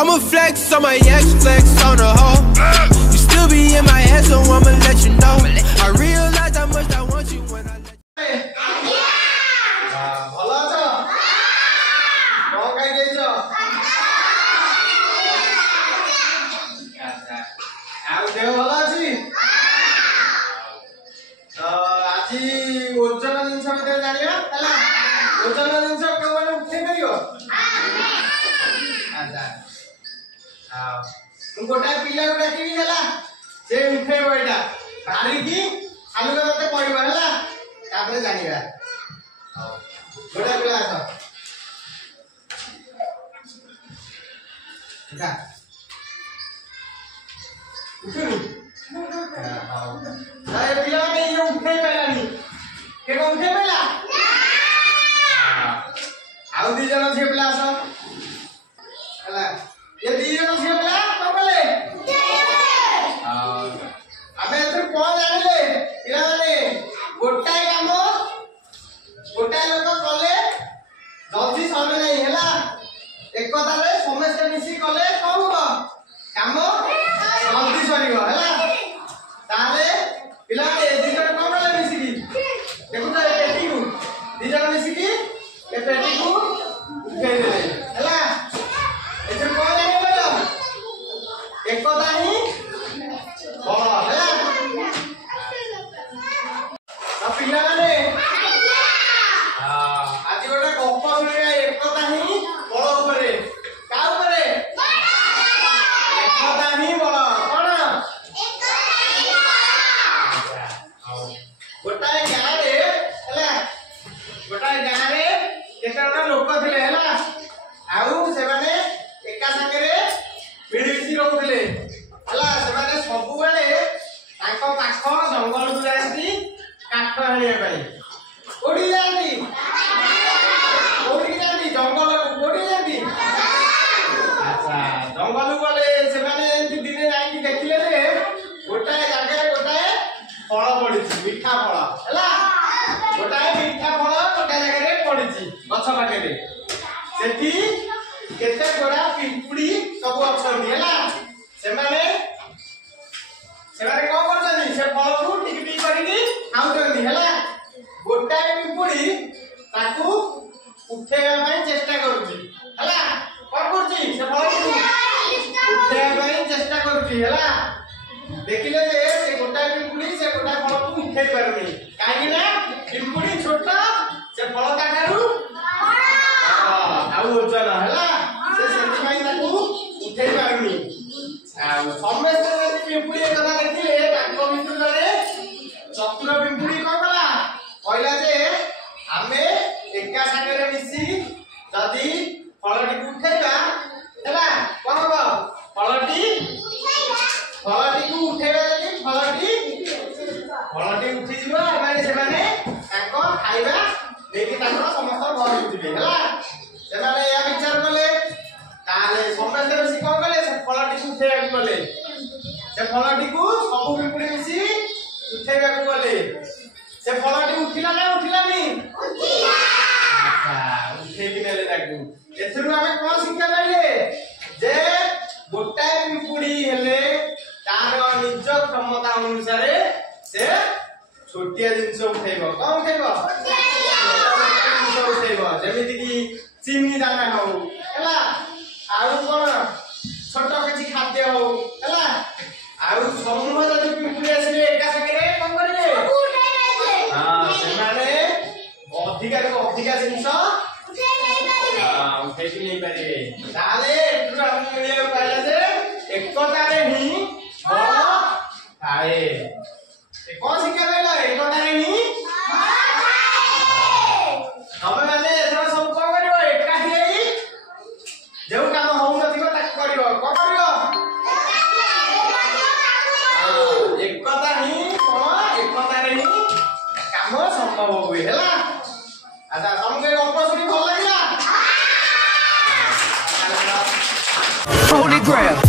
I'ma flex on my ex, flex on the hoe. You still be in my head, so I'ma let you know. I realize how much I want you when I let you. गोटा पिला डाकी हला से उठे बइटा भारी की आलू का मते पड़िबो हला तापर जानिबा गोटा पिला आस का उठनी हां ए पिला ने ये उठे पैलानी के को उठे पैला आउ दी जन से पिला आस हला ये दी जन से पिला गोटाए काम गोटाए लोक कले जल्दी समय नहीं है एक कथारे समस्त मिसी कले कौन हो काम जल्दी सरीब है पिला दी जन कौन कले मिसिकी देखो तो पेटी को दी जन मिसिकी ए पेटी को उठे देले है एथर कौन जाने बोलो एक कथा ही बड़ है पिला ने आज गोटे गप सुनिया एक कथा ही बड़ ऊपर का ऊपर एक कथा ही बड़ कौन गोटाए गाँव रे गोटाए गाँव रे केतना लोक थिले हैला आउ से माने एका संगे मिलिमिशि रहउथिले हैला से माने सब बेले ताको पाखो जंगल को जाती काठ हानिया पाई ओडी जाती जंगल ओडी जाती अच्छा जंगल गले से माने दिने जाई देखिले जे गोटाए जागे गोटाए फल पड़िछि मीठा फल हैला गोटाए मीठा फल गोटाए जागे पड़िछि गछ पाखे सेठी केते गोरा पिंपुड़ी सब अछंती हैला से माने को करछनी से फल को टिक टिक करिनी खाउछनी हैला गोटाए पिंपुड़ी ताकू उठेबा पई चेष्टा करूची हैला कोन करची से फल को उठेबा पई चेष्टा करूची हैला देखिले जे से गोटाए पिंपुड़ी से गोटाए फल को उठेई पारुनी काहे ना पिंपुड़ी छोटा से फल ताकारू आउ ओजन हैला से सेति पई ताकू उठेई पारुनी समस्त पिंपुड़ी कथा देखिले ताको मित्र रे चतुर पिंपुड़ी कोन कला कहला जे हमें एका सागरे मिसी जदी फलटी उठेबा हैला कोन हो फलटी को उठेबा जदी फलटी उठी जिवो माने से माने ताको खाइबा देखि ताको समस्त घर उठिबे हैला से माने या विचार करले ताले समस्त मिसी कोन कले से फलटी को उठेबा गले से फलटी को सब पिंपुड़ी मिसी उठेबा को गले से फलटी उठिला ना उठिलानी उठिला अच्छा उठे कि नेले ताकू एथरु हमें कोन शिक्षा पाइले जे गोटाए पिंपुड़ी हेले तार निज क्षमता अनुसार से छोटिया जिंस उठेबो कोन उठेबो जिंस उठेबो जेमिति कि चिनी दाना हो हैला आउ कोन छोट किछि खाद्य हो हैला आउ समूह जदी पिंपुड़ी आसीले एका संगे कोन करिवे हां से माने अधिका जिंस उठे नहीं पारे ताले एटु हम मिलियो पाइला जे एकता रे ही बड़ थाए ए कोन शिक्षा पाइला एकता रे ही हम माने एथरा सब कोन करिवो एका ही जेउ काम होउ नथिबो ताक करिवो कोन करिवो एकता ही कोन एकता रे ही काम संभव होई हैला अच्छा तुमके गप सुनी भल लागिला Holy Grail